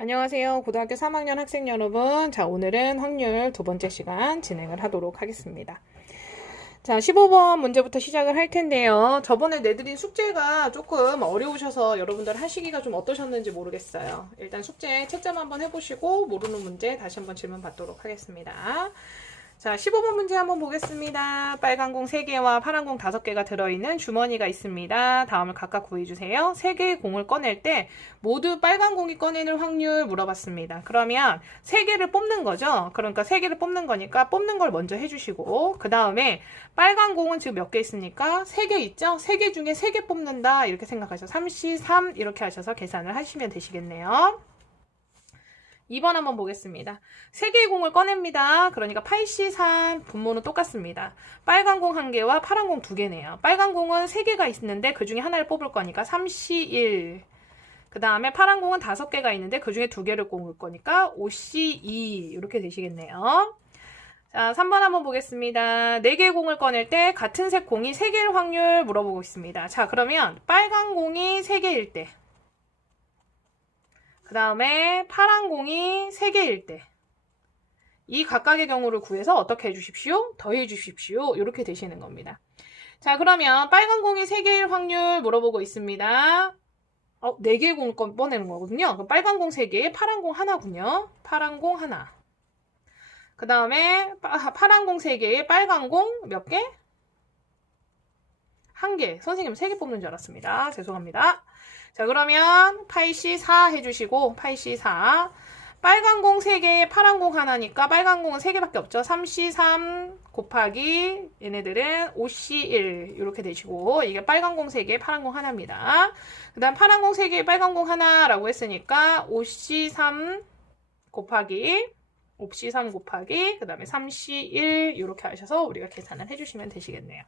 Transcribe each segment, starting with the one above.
안녕하세요. 고등학교 3학년 학생 여러분. 자, 오늘은 확률 두 번째 시간 진행을 하도록 하겠습니다. 자, 15번 문제부터 시작을 할 텐데요. 저번에 내드린 숙제가 조금 어려우셔서 여러분들 하시기가 좀 어떠셨는지 모르겠어요. 일단 숙제 채점 한번 해보시고 모르는 문제 다시 한번 질문 받도록 하겠습니다. 자, 15번 문제 한번 보겠습니다. 빨간 공 3개와 파란 공 5개가 들어있는 주머니가 있습니다. 다음을 각각 구해주세요. 3개의 공을 꺼낼 때 모두 빨간 공이 꺼내는 확률 물어봤습니다. 그러면 3개를 뽑는 거죠. 그러니까 3개를 뽑는 거니까 뽑는 걸 먼저 해주시고 그 다음에 빨간 공은 지금 몇 개 있습니까? 3개 있죠? 3개 중에 3개 뽑는다 이렇게 생각하셔서 3C3 이렇게 하셔서 계산을 하시면 되시겠네요. 2번 한번 보겠습니다. 3개의 공을 꺼냅니다. 그러니까 8C3 분모는 똑같습니다. 빨간 공 1개와 파란 공 2개네요. 빨간 공은 3개가 있는데 그 중에 하나를 뽑을 거니까 3C1. 그 다음에 파란 공은 5개가 있는데 그 중에 2개를 뽑을 거니까 5C2 이렇게 되시겠네요. 자, 3번 한번 보겠습니다. 4개의 공을 꺼낼 때 같은 색 공이 3개일 확률 물어보고 있습니다. 자, 그러면 빨간 공이 3개일 때 그 다음에 파란 공이 3개일 때 이 각각의 경우를 구해서 어떻게 해주십시오? 더해 주십시오. 이렇게 되시는 겁니다. 자, 그러면 빨간 공이 3개일 확률 물어보고 있습니다. 4개의 공을 꺼내는 거거든요. 그럼 빨간 공 3개, 파란 공 하나군요. 파란 공 하나. 그 다음에 파란 공 3개에 빨간 공 몇 개? 1개. 선생님 3개 뽑는 줄 알았습니다. 죄송합니다. 자, 그러면 8C4 해주시고 8C4 빨간 공 3개에 파란 공 하나니까 빨간 공은 3개밖에 없죠. 3C3 곱하기 얘네들은 5C1 이렇게 되시고 이게 빨간 공 3개 파란 공 하나입니다. 그 다음 파란 공 3개 빨간 공 하나라고 했으니까 5C3 곱하기 그 다음에 3C1 이렇게 하셔서 우리가 계산을 해주시면 되시겠네요.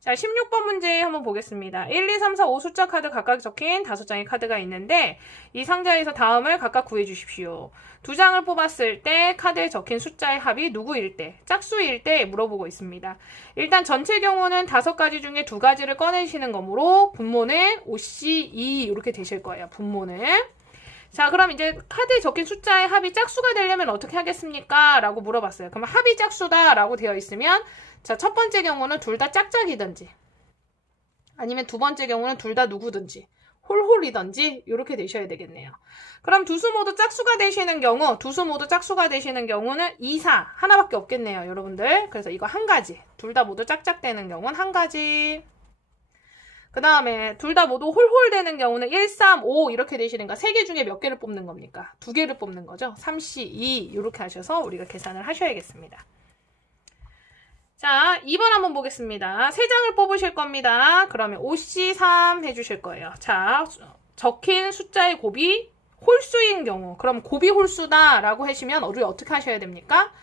자, 16번 문제 한번 보겠습니다. 1, 2, 3, 4, 5 숫자 카드 각각 적힌 5장의 카드가 있는데 이 상자에서 다음을 각각 구해 주십시오. 2장을 뽑았을 때 카드에 적힌 숫자의 합이 누구일 때, 짝수일 때 물어보고 있습니다. 일단 전체 경우는 5가지 중에 2가지를 꺼내시는 거므로 분모는 5C2 이렇게 되실 거예요. 분모는. 자, 그럼 이제 카드에 적힌 숫자의 합이 짝수가 되려면 어떻게 하겠습니까? 라고 물어봤어요. 그럼 합이 짝수다 라고 되어 있으면 자, 첫 번째 경우는 둘 다 짝짝이든지 아니면 두 번째 경우는 둘 다 누구든지 홀홀이든지 이렇게 되셔야 되겠네요. 그럼 두수 모두 짝수가 되시는 경우는 2, 4 하나밖에 없겠네요, 여러분들. 그래서 이거 한 가지. 둘 다 모두 짝짝되는 경우는 한 가지. 그 다음에 둘 다 모두 홀홀 되는 경우는 1, 3, 5 이렇게 되시니까 3개 중에 몇 개를 뽑는 겁니까? 2개를 뽑는 거죠. 3C2 이렇게 하셔서 우리가 계산을 하셔야겠습니다. 자, 2번 한번 보겠습니다. 3장을 뽑으실 겁니다. 그러면 5C3 해주실 거예요. 자, 적힌 숫자의 곱이 홀수인 경우 그럼 곱이 홀수다 라고 하시면 우리 어떻게 하셔야 됩니까?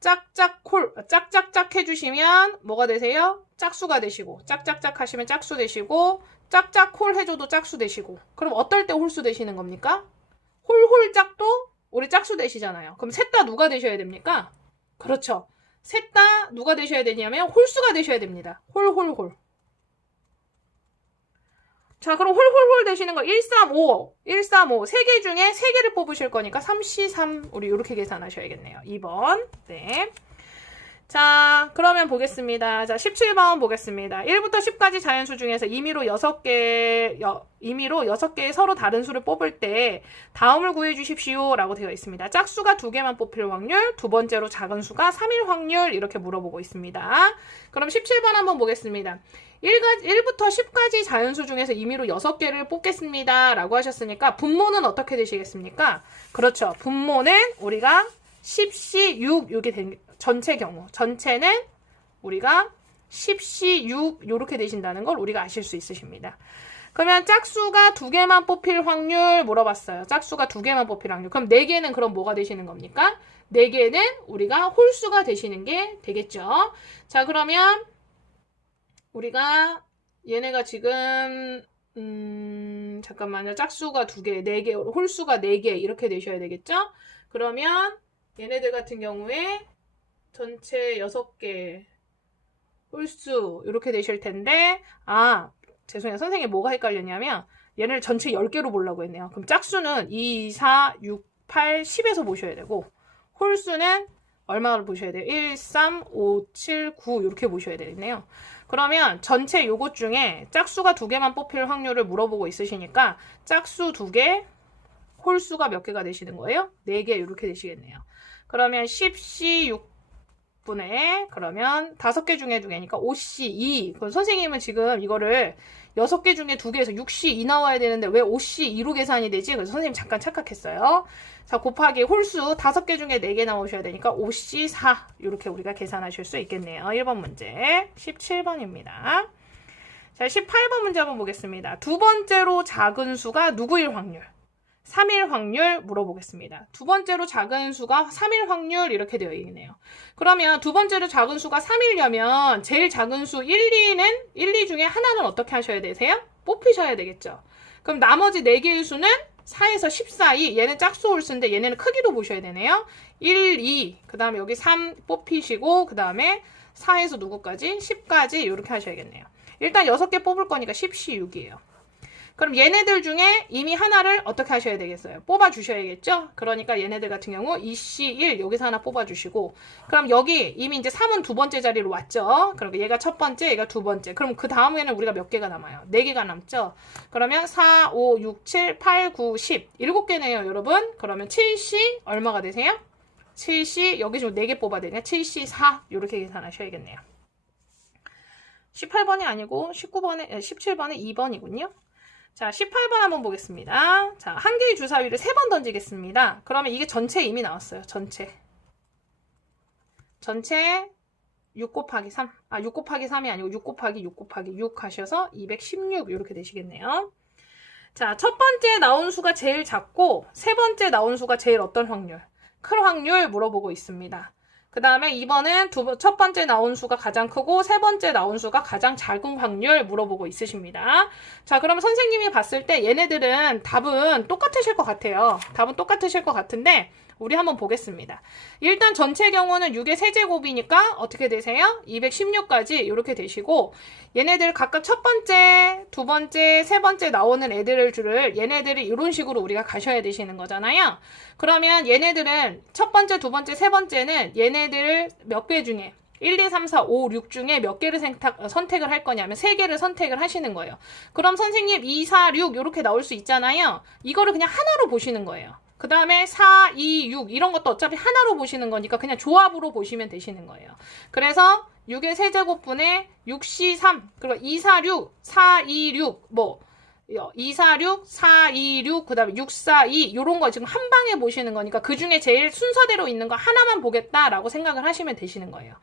짝짝짝 해주시면 뭐가 되세요? 짝수가 되시고 짝짝짝 하시면 짝수 되시고 짝짝홀 해줘도 짝수 되시고 그럼 어떨 때 홀수 되시는 겁니까? 홀홀짝도 우리 짝수 되시잖아요. 그럼 셋 다 누가 되셔야 됩니까? 그렇죠. 셋 다 누가 되셔야 되냐면 홀수가 되셔야 됩니다. 홀홀홀. 자, 그럼 홀홀홀 되시는 거 135. 3개 중에 3개를 뽑으실 거니까 3C3 우리 이렇게 계산하셔야겠네요. 2번. 네. 자, 그러면 보겠습니다. 자, 17번 보겠습니다. 1부터 10까지 자연수 중에서 임의로 6개의 서로 다른 수를 뽑을 때 다음을 구해 주십시오 라고 되어 있습니다. 짝수가 2개만 뽑힐 확률, 두 번째로 작은 수가 3일 확률 이렇게 물어보고 있습니다. 그럼 17번 한번 보겠습니다. 1부터 10까지 자연수 중에서 임의로 6개를 뽑겠습니다 라고 하셨으니까 분모는 어떻게 되시겠습니까? 그렇죠. 분모는 우리가 10C6 이게 전체 경우 전체는 우리가 10C6 이렇게 되신다는 걸 우리가 아실 수 있으십니다. 그러면 짝수가 2개만 뽑힐 확률 물어봤어요. 짝수가 2개만 뽑힐 확률. 그럼 4개는 그럼 뭐가 되시는 겁니까? 4개는 우리가 홀수가 되시는 게 되겠죠. 자, 그러면 우리가 얘네가 지금 잠깐만요. 짝수가 2개, 4개, 홀수가 4개 이렇게 되셔야 되겠죠? 그러면 얘네들 같은 경우에 전체 6개 홀수 이렇게 되실 텐데 죄송해요. 선생님 뭐가 헷갈렸냐면 얘를 전체 10개로 보려고 했네요. 그럼 짝수는 2, 4, 6, 8, 10에서 보셔야 되고 홀수는 얼마를 보셔야 돼요? 1, 3, 5, 7, 9 이렇게 보셔야 되겠네요. 그러면 전체 요것 중에 짝수가 2개만 뽑힐 확률을 물어보고 있으시니까 짝수 2개, 홀수가 몇 개가 되시는 거예요? 4개 이렇게 되시겠네요. 그러면 10C 6분의 그러면 5개 중에 2개니까 5C 2. 그럼 선생님은 지금 이거를 6개 중에 2개에서 6C 2 나와야 되는데 왜 5C 2로 계산이 되지? 그래서 선생님 잠깐 착각했어요. 자, 곱하기 홀수 5개 중에 4개 나오셔야 되니까 5C 4 이렇게 우리가 계산하실 수 있겠네요. 1번 문제 17번입니다. 자, 18번 문제 한번 보겠습니다. 두 번째로 작은 수가 누구일 확률? 3일 확률 물어보겠습니다. 두 번째로 작은 수가 3일 확률 이렇게 되어 있네요. 그러면 두 번째로 작은 수가 3이려면 제일 작은 수 1, 2 중에 하나는 어떻게 하셔야 되세요? 뽑히셔야 되겠죠. 그럼 나머지 4개의 수는 4에서 10 사이, 얘는 짝수 홀수인데 얘네는 크기로 보셔야 되네요. 1, 2, 그 다음에 여기 3 뽑히시고 그 다음에 4에서 누구까지? 10까지 이렇게 하셔야겠네요. 일단 6개 뽑을 거니까 10C 6이에요. 그럼 얘네들 중에 이미 하나를 어떻게 하셔야 되겠어요? 뽑아 주셔야겠죠? 그러니까 얘네들 같은 경우 2C1 여기서 하나 뽑아 주시고 그럼 여기 이미 이제 3은 두 번째 자리로 왔죠? 그러니까 얘가 첫 번째, 얘가 두 번째. 그럼 그 다음에는 우리가 몇 개가 남아요? 4개가 남죠? 그러면 4, 5, 6, 7, 8, 9, 10 7개네요, 여러분. 그러면 7C 얼마가 되세요? 7C 여기 좀 4개 뽑아야 되냐? 7C 4 이렇게 계산하셔야겠네요. 18번이 아니고 17번에 2번이군요. 자, 18번 한번 보겠습니다. 자, 한 개의 주사위를 3번 던지겠습니다. 그러면 이게 전체 이미 나왔어요. 전체 6 곱하기 3. 6 곱하기 3이 아니고 6 곱하기 6 곱하기 6 하셔서 216 이렇게 되시겠네요. 자, 첫 번째 나온 수가 제일 작고 세 번째 나온 수가 제일 어떤 확률? 큰 확률 물어보고 있습니다. 그 다음에 2번은 첫 번째 나온 수가 가장 크고 세 번째 나온 수가 가장 작은 확률 물어보고 있으십니다. 자, 그러면 선생님이 봤을 때 얘네들은 답은 똑같으실 것 같아요. 답은 똑같으실 것 같은데 우리 한번 보겠습니다. 일단 전체 경우는 6의 세제곱이니까 어떻게 되세요? 216까지 이렇게 되시고 얘네들 각각 첫 번째, 두 번째, 세 번째 나오는 애들을 얘네들이 이런 식으로 우리가 가셔야 되시는 거잖아요. 그러면 얘네들은 첫 번째, 두 번째, 세 번째는 얘네들 몇 개 중에 1, 2, 3, 4, 5, 6 중에 몇 개를 선택을 할 거냐면 3개를 선택을 하시는 거예요. 그럼 선생님 2, 4, 6 이렇게 나올 수 있잖아요. 이거를 그냥 하나로 보시는 거예요. 그 다음에 4, 2, 6 이런 것도 어차피 하나로 보시는 거니까 그냥 조합으로 보시면 되시는 거예요. 그래서 6의 세제곱분의 6C3 그리고 2, 4, 6, 4, 2, 6 2, 4, 6, 4, 2, 6 그 다음에 6, 4, 2 요런 거 지금 한 방에 보시는 거니까 그 중에 제일 순서대로 있는 거 하나만 보겠다라고 생각을 하시면 되시는 거예요.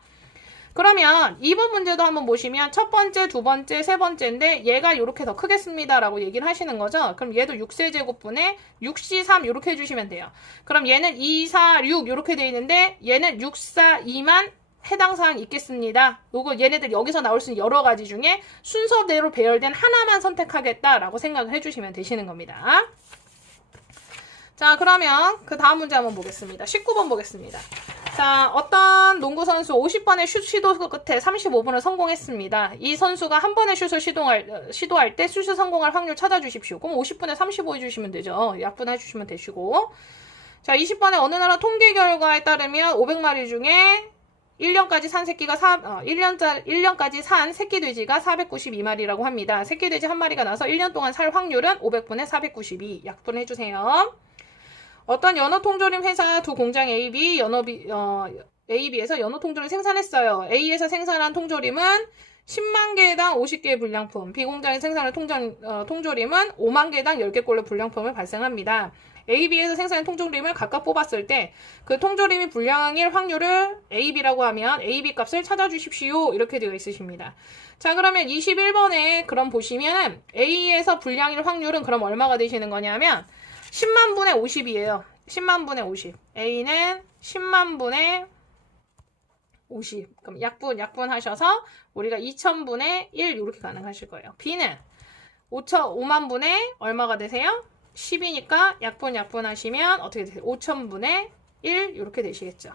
그러면 2번 문제도 한번 보시면 첫 번째, 두 번째, 세 번째인데 얘가 이렇게 더 크겠습니다 라고 얘기를 하시는 거죠. 그럼 얘도 6세제곱분의 6C3 이렇게 해주시면 돼요. 그럼 얘는 2, 4, 6 이렇게 돼 있는데 얘는 6, 4, 2만 해당 사항 있겠습니다. 요거 얘네들 여기서 나올 수 있는 여러 가지 중에 순서대로 배열된 하나만 선택하겠다라고 생각을 해주시면 되시는 겁니다. 자, 그러면 그 다음 문제 한번 보겠습니다. 19번 보겠습니다. 자, 어떤 농구 선수 50번의 슛 시도 끝에 35번을 성공했습니다. 이 선수가 한 번의 슛을 시도할 때 슛을 성공할 확률 찾아주십시오. 그럼 50분에 35 해주시면 되죠. 약분해 주시면 되시고. 자, 20번에 어느 나라 통계 결과에 따르면 500마리 중에 1년까지 산 새끼가 1년까지 산 새끼 돼지가 492마리라고 합니다. 새끼 돼지 한 마리가 나서 1년 동안 살 확률은 500분의 492. 약분해 주세요. 어떤 연어통조림 회사 두 공장 AB에서 연어통조림 생산했어요. A에서 생산한 통조림은 10만 개당 50개의 불량품, B 공장이 생산한 통조림은 5만 개당 10개꼴의 불량품을 발생합니다. AB에서 생산한 통조림을 각각 뽑았을 때 그 통조림이 불량일 확률을 AB라고 하면 AB 값을 찾아주십시오. 이렇게 되어 있으십니다. 자, 그러면 21번에 그럼 보시면 A에서 불량일 확률은 그럼 얼마가 되시는 거냐면 10만 분의 50이에요. 10만 분의 50. A는 10만 분의 50. 그럼 약분 하셔서 우리가 2000분의 1 이렇게 가능하실 거예요. B는 5만 분의 얼마가 되세요? 10이니까 약분 하시면 어떻게 되세요? 5000분의 1 이렇게 되시겠죠.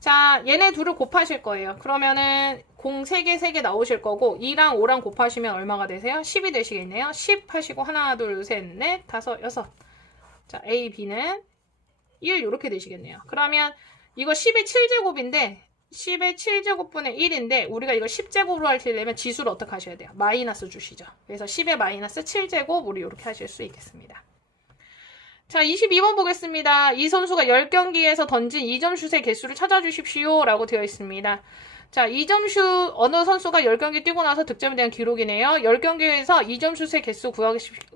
자, 얘네 둘을 곱하실 거예요. 그러면은 0 3개 3개 나오실 거고 2랑 5랑 곱하시면 얼마가 되세요? 10이 되시겠네요. 10 하시고 하나 둘 셋 넷 다섯 여섯. 자, A, B는 1 이렇게 되시겠네요. 그러면 이거 10의 7제곱인데 10의 7제곱분의 1인데 우리가 이거 10제곱으로 하시려면 지수를 어떻게 하셔야 돼요? 마이너스 주시죠. 그래서 10의 마이너스 7제곱 우리 이렇게 하실 수 있겠습니다. 자, 22번 보겠습니다. 이 선수가 10경기에서 던진 2점 슛의 개수를 찾아주십시오 라고 되어 있습니다. 자, 2점 슛 어느 선수가 10경기 뛰고 나서 득점에 대한 기록이네요. 10경기에서 2점 슛의 개수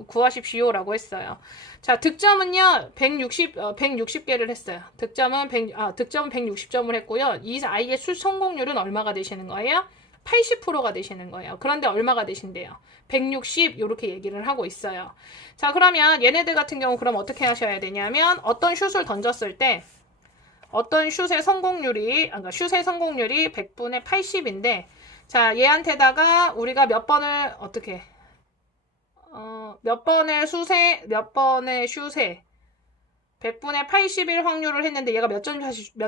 구하십시오 라고 했어요. 자, 득점은요 160개를 했어요. 득점은 160점을 했고요. 이 아이의 슛 성공률은 얼마가 되시는 거예요? 80%가 되시는 거예요. 그런데 얼마가 되신대요? 160 이렇게 얘기를 하고 있어요. 자, 그러면 얘네들 같은 경우 그럼 어떻게 하셔야 되냐면 어떤 슛을 던졌을 때 어떤 슛의 성공률이 100분의 80인데 자, 얘한테다가 우리가 몇 번의 슛에 100분의 81 확률을 했는데 얘가 몇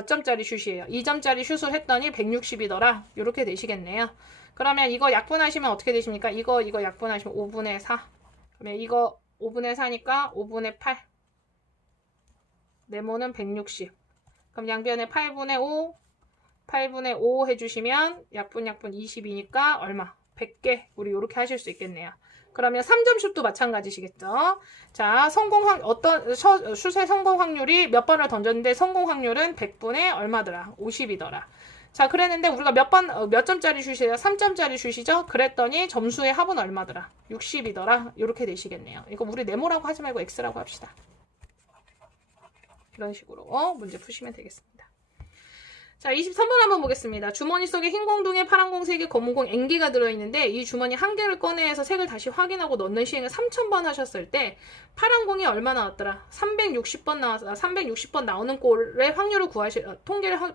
점짜리 슛이에요? 2점짜리 슛을 했더니 160이더라. 이렇게 되시겠네요. 그러면 이거 약분하시면 어떻게 되십니까? 이거 약분하시면 5분의 4. 그러면 이거 5분의 4니까 5분의 8. 네모는 160. 그럼 양변에 8분의 5 해주시면 약분 20이니까 얼마? 100개. 우리 이렇게 하실 수 있겠네요. 그러면 3점 슛도 마찬가지시겠죠. 자, 슛의 성공 확률이 몇 번을 던졌는데 성공 확률은 100분의 얼마더라? 50이더라. 자, 그랬는데 우리가 몇 점짜리 슛이에요? 3점짜리 슛이죠? 그랬더니 점수의 합은 얼마더라? 60이더라. 이렇게 되시겠네요. 이거 우리 네모라고 하지 말고 X라고 합시다. 이런 식으로 문제 푸시면 되겠습니다. 자, 23번 한번 보겠습니다. 주머니 속에 흰 공 2개, 파란 공 3개, 검은 공 N개가 들어있는데 이 주머니 한 개를 꺼내서 색을 다시 확인하고 넣는 시행을 3000번 하셨을 때 파란 공이 얼마 나왔더라? 360번 나왔어. 360번 나오는 꼴의 확률을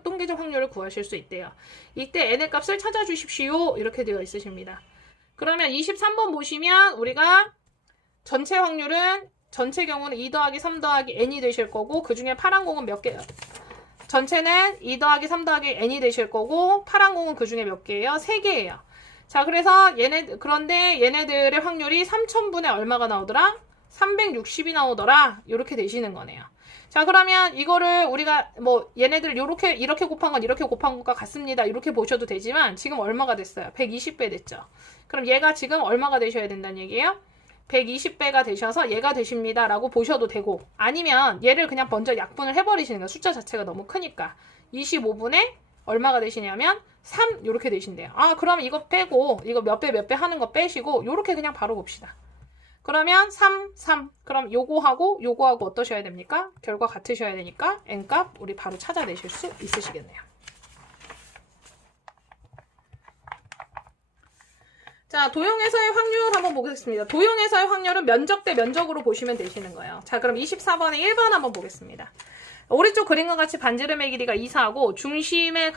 통계적 확률을 구하실 수 있대요. 이때 N의 값을 찾아주십시오. 이렇게 되어 있으십니다. 그러면 23번 보시면 우리가 전체 경우는 2 더하기 3 더하기 N이 되실 거고 그 중에 파란 공은 몇 개요? 전체는 2 더하기 3 더하기 n이 되실 거고 파란 공은 그 중에 몇 개예요? 3개예요. 자, 그래서 그런데 얘네들의 확률이 3000분의 얼마가 나오더라? 360이 나오더라. 이렇게 되시는 거네요. 자, 그러면 이거를 우리가 얘네들 이렇게 곱한 건 이렇게 곱한 것과 같습니다. 이렇게 보셔도 되지만 지금 얼마가 됐어요? 120배 됐죠. 그럼 얘가 지금 얼마가 되셔야 된다는 얘기예요? 120배가 되셔서 얘가 되십니다 라고 보셔도 되고 아니면 얘를 그냥 먼저 약분을 해버리시는 거예요. 숫자 자체가 너무 크니까 25분의 얼마가 되시냐면 3 이렇게 되신대요. 그럼 이거 빼고 이거 몇 배 하는 거 빼시고 이렇게 그냥 바로 봅시다. 그러면 3 그럼 요거하고 어떠셔야 됩니까? 결과 같으셔야 되니까 n값 우리 바로 찾아내실 수 있으시겠네요. 자, 도형에서의 확률 한번 보겠습니다. 도형에서의 확률은 면적 대 면적으로 보시면 되시는 거예요. 자, 그럼 24번에 1번 한번 보겠습니다. 오른쪽 그림과 같이 반지름의 길이가 2, 4하고 중심이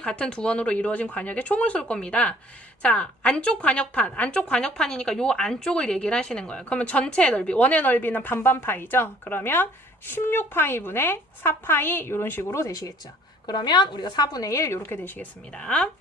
같은 두 원으로 이루어진 관역에 총을 쏠 겁니다. 자, 안쪽 관역판이니까 요 안쪽을 얘기를 하시는 거예요. 그러면 전체의 넓이, 원의 넓이는 반반 파이죠. 그러면 16파이분의 4파이 이런 식으로 되시겠죠. 그러면 우리가 4분의 1 이렇게 되시겠습니다.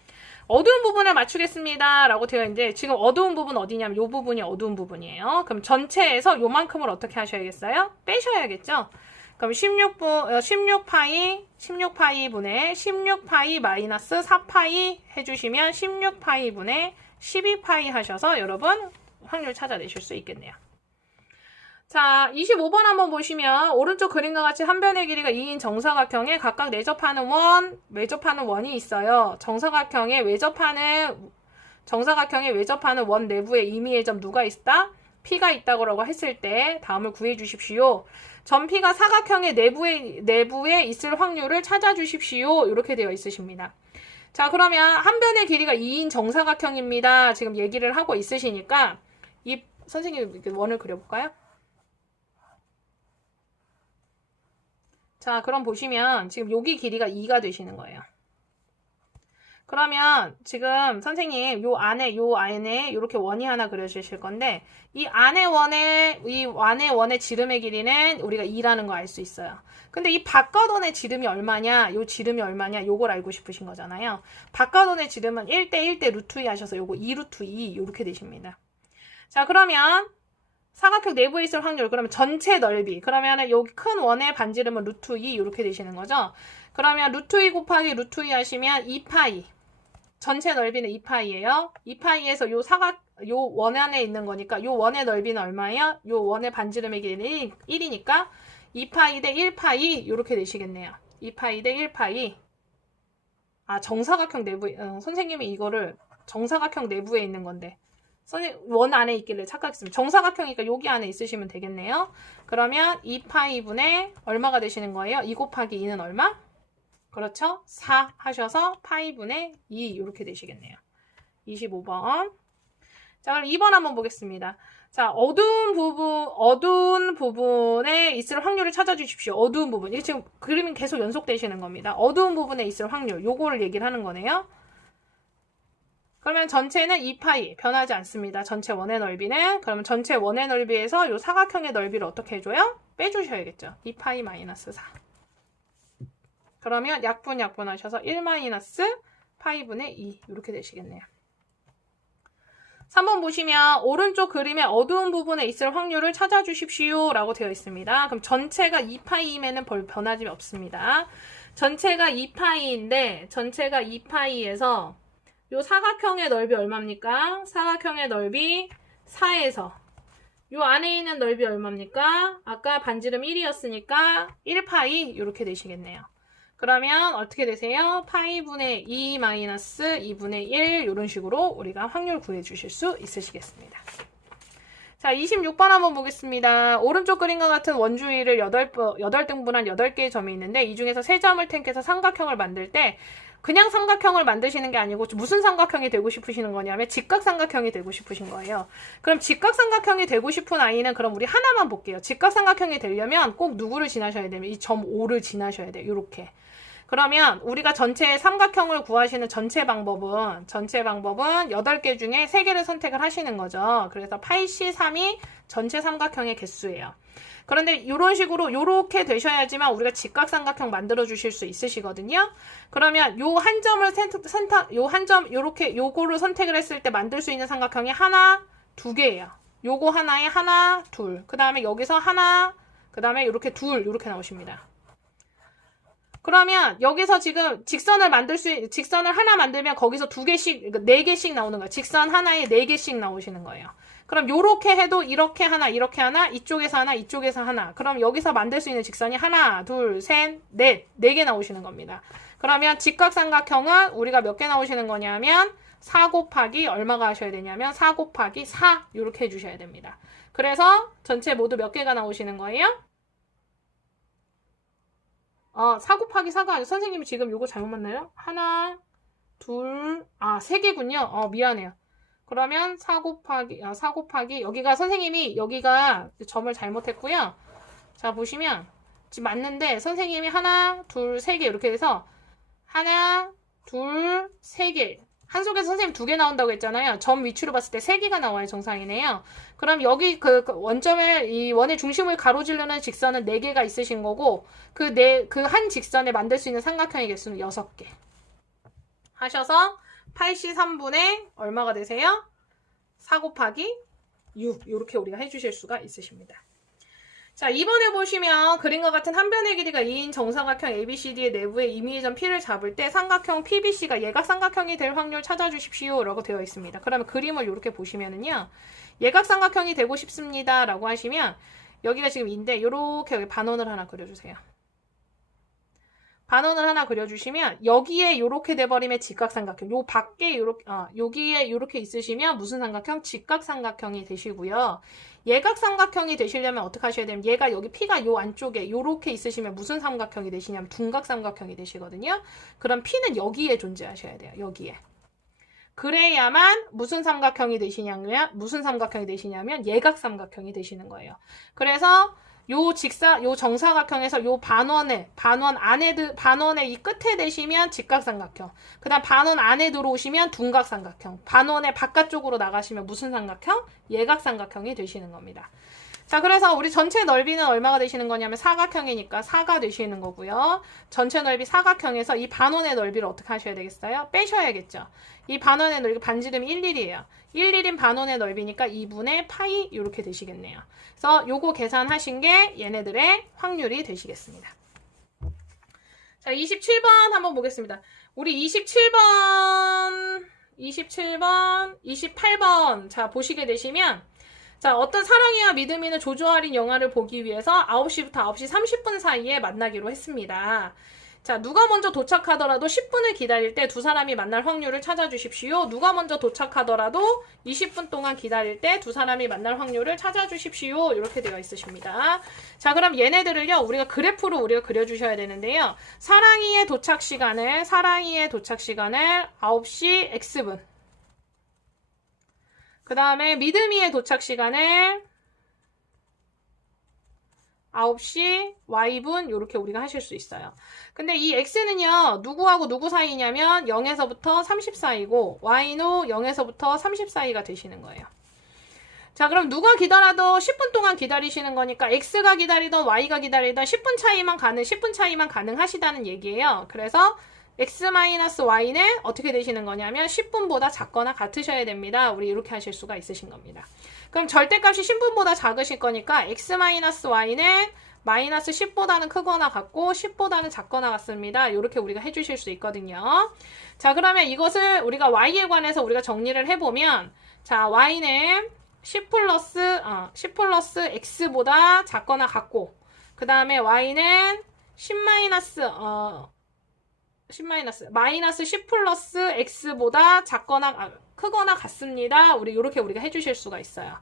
어두운 부분을 맞추겠습니다 라고 되어 있는데 지금 어두운 부분 어디냐면 이 부분이 어두운 부분이에요. 그럼 전체에서 요만큼을 어떻게 하셔야겠어요? 빼셔야겠죠. 그럼 16파이 분의 16파이 마이너스 4파이 해주시면 16파이 분의 12파이 하셔서 여러분 확률 찾아내실 수 있겠네요. 자, 25번 한번 보시면 오른쪽 그림과 같이 한 변의 길이가 2인 정사각형에 각각 외접하는 원이 있어요. 정사각형에 외접하는 원 내부에 임의의 점 누가 있다? P가 있다고 했을 때 다음을 구해 주십시오. 점 P가 사각형의 내부에 있을 확률을 찾아 주십시오. 이렇게 되어 있으십니다. 자, 그러면 한 변의 길이가 2인 정사각형입니다. 지금 얘기를 하고 있으시니까 선생님 원을 그려볼까요? 자, 그럼 보시면 지금 여기 길이가 2가 되시는 거예요. 그러면 지금 선생님 요 안에 이렇게 원이 하나 그려주실 건데 이 안의 원의 지름의 길이는 우리가 2라는 거 알 수 있어요. 근데 이 바깥원의 지름이 얼마냐, 요 지름이 얼마냐, 요걸 알고 싶으신 거잖아요. 바깥원의 지름은 1대 1대 루트 2 하셔서 요거 2 루트 2 요렇게 되십니다. 자, 그러면 사각형 내부에 있을 확률, 그러면 전체 넓이, 그러면 여기 큰 원의 반지름은 루트 2 이렇게 되시는 거죠. 그러면 루트 2 곱하기 루트 2 하시면 2파이, 전체 넓이는 2파이예요. 2파이에서 요 원 안에 있는 거니까 요 원의 넓이는 얼마예요? 요 원의 반지름의 길이는 1이니까 2파이 대 1파이 이렇게 되시겠네요. 2파이 대 1파이. 아, 정사각형 내부에, 선생님이 이거를 정사각형 내부에 있는 건데 원 안에 있길래 착각했습니다. 정사각형이니까 여기 안에 있으시면 되겠네요. 그러면 2파이분의 얼마가 되시는 거예요? 2 곱하기 2는 얼마? 그렇죠? 4 하셔서 파이분의 2 이렇게 되시겠네요. 25번. 자, 그럼 2번 한번 보겠습니다. 자, 어두운 부분에 있을 확률을 찾아주십시오. 어두운 부분. 이게 지금 그림이 계속 연속되시는 겁니다. 어두운 부분에 있을 확률. 요거를 얘기를 하는 거네요. 그러면 전체는 2파이. 변하지 않습니다. 전체 원의 넓이는. 그러면 전체 원의 넓이에서 요 사각형의 넓이를 어떻게 해줘요? 빼주셔야겠죠. 2파이 마이너스 4. 그러면 약분 하셔서 1 마이너스 파이분의 2 이렇게 되시겠네요. 3번 보시면 오른쪽 그림의 어두운 부분에 있을 확률을 찾아주십시오 라고 되어 있습니다. 그럼 전체가 2파이이면 변하지 없습니다. 전체가 2파이인데 전체가 2파이에서 요 사각형의 넓이 얼마입니까? 사각형의 넓이 4에서 요 안에 있는 넓이 얼마입니까? 아까 반지름 1이었으니까 1파이 이렇게 되시겠네요. 그러면 어떻게 되세요? 파이분의 2 마이너스 2분의 1 이런 식으로 우리가 확률 구해주실 수 있으시겠습니다. 자, 26번 한번 보겠습니다. 오른쪽 그림과 같은 원주위를 8등분한 8개의 점이 있는데 이 중에서 3점을 택해서 삼각형을 만들 때 그냥 삼각형을 만드시는 게 아니고 무슨 삼각형이 되고 싶으시는 거냐면 직각삼각형이 되고 싶으신 거예요. 그럼 직각삼각형이 되고 싶은 아이는 그럼 우리 하나만 볼게요. 직각삼각형이 되려면 꼭 누구를 지나셔야 되면 이 점 5를 지나셔야 돼요. 이렇게. 그러면 우리가 전체 삼각형을 구하시는 전체 방법은 8개 중에 3개를 선택을 하시는 거죠. 그래서 83이 전체 삼각형의 개수예요. 그런데 이런 식으로 요렇게 되셔야지만 우리가 직각삼각형 만들어 주실 수 있으시거든요. 그러면 요 한 점을 요거를 선택을 했을 때 만들 수 있는 삼각형이 하나, 2개예요. 요거 하나에 하나, 둘. 그 다음에 여기서 하나, 그 다음에 이렇게 둘, 이렇게 나오십니다. 그러면 여기서 지금 직선을 하나 만들면 거기서 2개씩, 4개씩 나오는 거예요. 직선 하나에 4개씩 나오시는 거예요. 그럼 요렇게 해도 이렇게 하나, 이쪽에서 하나, 이쪽에서 하나. 그럼 여기서 만들 수 있는 직선이 하나, 둘, 셋, 넷, 4개 나오시는 겁니다. 그러면 직각삼각형은 우리가 몇 개 나오시는 거냐면 4 곱하기 얼마가 하셔야 되냐면 4 곱하기 4 이렇게 해주셔야 됩니다. 그래서 전체 모두 몇 개가 나오시는 거예요? 4 곱하기 4가 아니라 선생님이 지금 요거 잘못 맞나요? 하나, 둘, 3개군요. 미안해요. 그러면 4 곱하기 여기가 선생님이 여기가 점을 잘못했고요. 자, 보시면 지금 맞는데 선생님이 하나, 둘, 3개 이렇게 해서 하나, 둘, 3개. 한 속에서 선생님 2개 나온다고 했잖아요. 점 위치로 봤을 때 3개가 나와야 정상이네요. 그럼 여기 그 원점을 이 원의 중심을 가로지르는 직선은 4개가 있으신 거고 그 한 직선에 만들 수 있는 삼각형의 개수는 6개. 하셔서 83분의 얼마가 되세요? 4 곱하기 6 이렇게 우리가 해주실 수가 있으십니다. 자, 2번에 보시면 그림과 같은 한 변의 길이가 2인 정사각형 ABCD의 내부에 임의의 점 P를 잡을 때 삼각형 PBC가 예각삼각형이 될 확률 찾아주십시오 라고 되어 있습니다. 그러면 그림을 이렇게 보시면은요. 예각삼각형이 되고 싶습니다 라고 하시면 여기가 지금 인데 이렇게 여기 반원을 하나 그려주세요. 반원을 하나 그려주시면 여기에 이렇게 돼버리면 직각삼각형. 요 밖에 요렇게 여기에 이렇게 있으시면 무슨 삼각형? 직각삼각형이 되시고요. 예각삼각형이 되시려면 어떻게 하셔야 되면 얘가 여기 P가 요 안쪽에 이렇게 있으시면 무슨 삼각형이 되시냐면 둔각삼각형이 되시거든요. 그럼 P는 여기에 존재하셔야 돼요. 여기에. 그래야만 무슨 삼각형이 되시냐면 예각삼각형이 되시는 거예요. 그래서 요 정사각형에서 요 반원의 이 끝에 대시면 직각삼각형. 그 다음 반원 안에 들어오시면 둔각삼각형. 반원의 바깥쪽으로 나가시면 무슨 삼각형? 예각삼각형이 되시는 겁니다. 자, 그래서 우리 전체 넓이는 얼마가 되시는 거냐면 사각형이니까 4가 되시는 거고요. 전체 넓이 사각형에서 이 반원의 넓이를 어떻게 하셔야 되겠어요? 빼셔야겠죠. 이 반원의 넓이 반지름이 11이에요. 11인 반원의 넓이니까 2분의 파이 이렇게 되시겠네요. 그래서 요거 계산하신 게 얘네들의 확률이 되시겠습니다. 자, 27번 한번 보겠습니다. 우리 27번, 28번 자 보시게 되시면 자, 어떤 사랑이와 믿음이는 조조아린 영화를 보기 위해서 9시부터 9시 30분 사이에 만나기로 했습니다. 자, 누가 먼저 도착하더라도 10분을 기다릴 때 두 사람이 만날 확률을 찾아주십시오. 누가 먼저 도착하더라도 20분 동안 기다릴 때 두 사람이 만날 확률을 찾아주십시오. 이렇게 되어 있으십니다. 자, 그럼 얘네들을요, 우리가 그래프로 그려주셔야 되는데요. 사랑이의 도착 시간을 9시 X분. 그 다음에 믿음이의 도착 시간을 9시 Y분 이렇게 우리가 하실 수 있어요. 근데 이 X는요. 누구하고 누구 사이냐면 0에서부터 30 사이고 Y는 0에서부터 30 사이가 되시는 거예요. 자, 그럼 누가 기다려도 10분 동안 기다리시는 거니까 X가 기다리던 Y가 기다리던 10분 차이만 가능하시다는 얘기예요. 그래서 X-Y는 어떻게 되시는 거냐면 10분보다 작거나 같으셔야 됩니다. 우리 이렇게 하실 수가 있으신 겁니다. 그럼 절대값이 10분보다 작으실 거니까 X-Y는 마이너스 10보다는 크거나 같고 10보다는 작거나 같습니다. 이렇게 우리가 해주실 수 있거든요. 자, 그러면 이것을 우리가 Y에 관해서 우리가 정리를 해보면 자, Y는 10 플러스 X보다 작거나 같고 그 다음에 Y는 10 플러스 X보다 작거나 크거나 같습니다. 우리가 해주실 수가 있어요.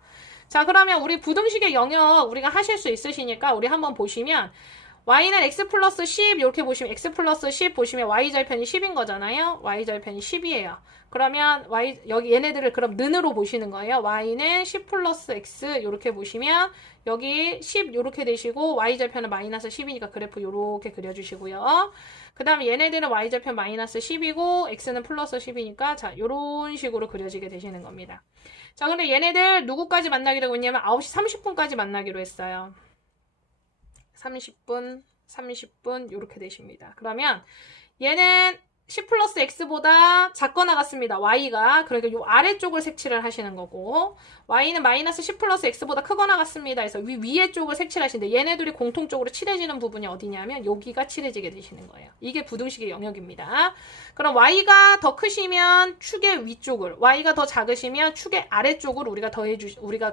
자, 그러면 우리 부등식의 영역 우리가 하실 수 있으시니까 우리 한번 보시면 Y는 X 플러스 10 이렇게 보시면 X 플러스 10 보시면 Y절편이 10인 거잖아요. Y절편이 10이에요. 그러면 여기 얘네들을 그럼 는으로 보시는 거예요. Y는 10 플러스 X 이렇게 보시면 여기 10 이렇게 되시고 Y절편은 마이너스 10이니까 그래프 이렇게 그려주시고요. 그 다음에 얘네들은 Y절편 마이너스 10이고 X는 플러스 10이니까 자 요런 식으로 그려지게 되시는 겁니다. 자, 근데 얘네들 누구까지 만나기로 했냐면 9시 30분까지 만나기로 했어요. 30분 이렇게 되십니다. 그러면 얘는 10 플러스 X보다 작거나 같습니다. Y가. 그러니까 요 아래쪽을 색칠을 하시는 거고 Y는 마이너스 10 플러스 X보다 크거나 같습니다. 그래서 위에 쪽을 색칠을 하시는데 얘네들이 공통적으로 칠해지는 부분이 어디냐면 여기가 칠해지게 되시는 거예요. 이게 부등식의 영역입니다. 그럼 Y가 더 크시면 축의 위쪽을 Y가 더 작으시면 축의 아래쪽을 우리가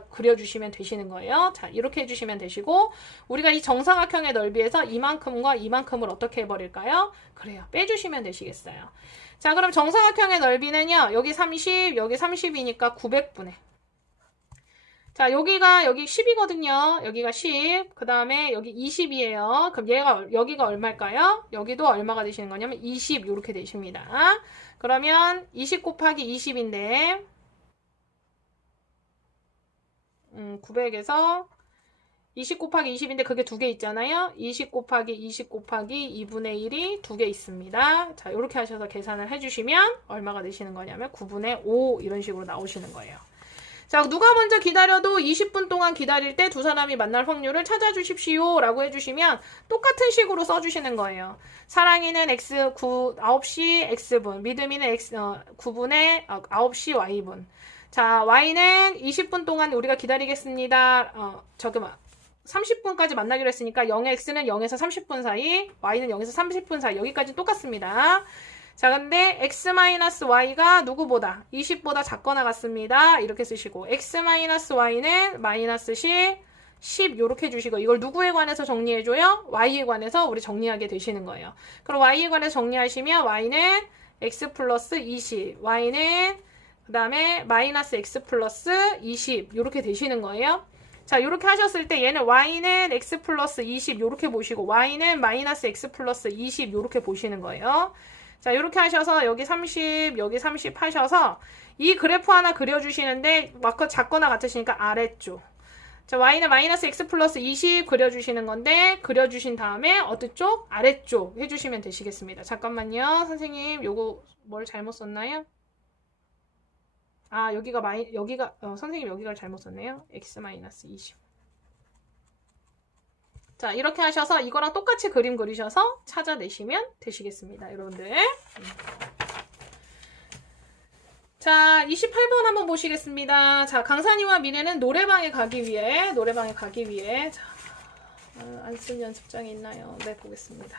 그려주시면 되시는 거예요. 자, 이렇게 해주시면 되시고 우리가 이 정사각형의 넓이에서 이만큼과 이만큼을 어떻게 해버릴까요? 그래요. 빼주시면 되시겠어요. 자, 그럼 정사각형의 넓이는요. 여기 30, 여기 30이니까 900분의. 자, 여기 10이거든요. 여기가 10. 그 다음에 여기 20이에요. 그럼 여기가 얼마일까요? 여기도 얼마가 되시는 거냐면 20 이렇게 되십니다. 그러면 20 곱하기 20인데 900에서 20 곱하기 20인데 그게 두 개 있잖아요. 20 곱하기 20 곱하기 2분의 1이 두 개 있습니다. 자, 이렇게 하셔서 계산을 해주시면 얼마가 되시는 거냐면 9분의 5 이런 식으로 나오시는 거예요. 자, 누가 먼저 기다려도 20분 동안 기다릴 때 두 사람이 만날 확률을 찾아주십시오 라고 해주시면 똑같은 식으로 써주시는 거예요. 사랑이는 9시 X분, 믿음이는 9분의 9시 Y분. 자, Y는 20분 동안 우리가 기다리겠습니다. 30분까지 만나기로 했으니까 0x는 0에서 30분 사이, y는 0에서 30분 사이, 여기까지 똑같습니다. 자, 근데 x-y가 누구보다? 20보다 작거나 같습니다. 이렇게 쓰시고 x-y는 마이너스 10 요렇게 해주시고 이걸 누구에 관해서 정리해줘요? y에 관해서 우리 정리하게 되시는 거예요. 그럼 y에 관해서 정리하시면 y는 x 플러스 20, y는 그 다음에 마이너스 x 플러스 20 요렇게 되시는 거예요. 자, 요렇게 하셨을 때 얘는 y는 x 플러스 20 요렇게 보시고 y는 마이너스 x 플러스 20 요렇게 보시는 거예요. 자, 요렇게 하셔서 여기 30, 여기 30 하셔서 이 그래프 하나 그려주시는데 작거나 같으시니까 아래쪽. 자, y는 마이너스 x 플러스 20 그려주시는 건데, 그려주신 다음에 어느 쪽? 아래쪽 해주시면 되시겠습니다. 잠깐만요. 선생님, 요거 뭘 잘못 썼나요? 아, 선생님 여기가 잘못 썼네요. x 마이너스 20. 자, 이렇게 하셔서 이거랑 똑같이 그림 그리셔서 찾아내시면 되시겠습니다. 여러분들. 자, 28번 한번 보시겠습니다. 자, 강산이와 미래는 노래방에 가기 위해, 자, 안 쓴 연습장이 있나요? 네, 보겠습니다.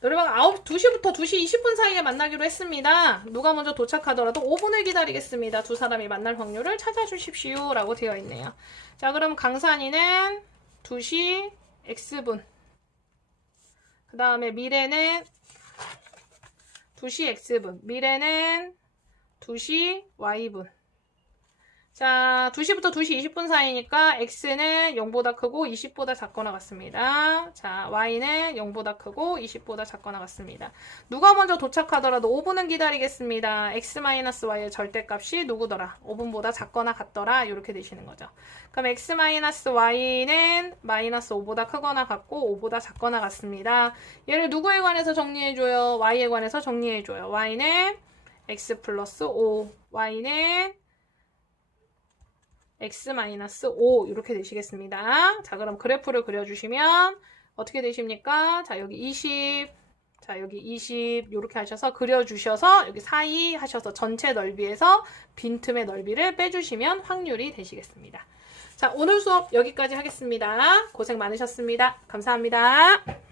노래방 2시부터 2시 20분 사이에 만나기로 했습니다. 누가 먼저 도착하더라도 5분을 기다리겠습니다. 두 사람이 만날 확률을 찾아주십시오. 라고 되어 있네요. 자, 그럼 강산이는 2시 X분. 그 다음에 미래는 2시 X분. 미래는 2시 Y분. 자, 2시부터 2시 20분 사이니까 X는 0보다 크고 20보다 작거나 같습니다. 자, Y는 0보다 크고 20보다 작거나 같습니다. 누가 먼저 도착하더라도 5분은 기다리겠습니다. X-Y의 절대값이 누구더라? 5분보다 작거나 같더라. 이렇게 되시는 거죠. 그럼 X-Y는 마이너스 5보다 크거나 같고 5보다 작거나 같습니다. 얘를 누구에 관해서 정리해줘요? Y에 관해서 정리해줘요. Y는 X 플러스 5, Y는 X-5 이렇게 되시겠습니다. 자, 그럼 그래프를 그려주시면 어떻게 되십니까? 자, 여기 20, 자, 여기 20 이렇게 하셔서 그려주셔서 여기 사이 하셔서 전체 넓이에서 빈틈의 넓이를 빼주시면 확률이 되시겠습니다. 자, 오늘 수업 여기까지 하겠습니다. 고생 많으셨습니다. 감사합니다.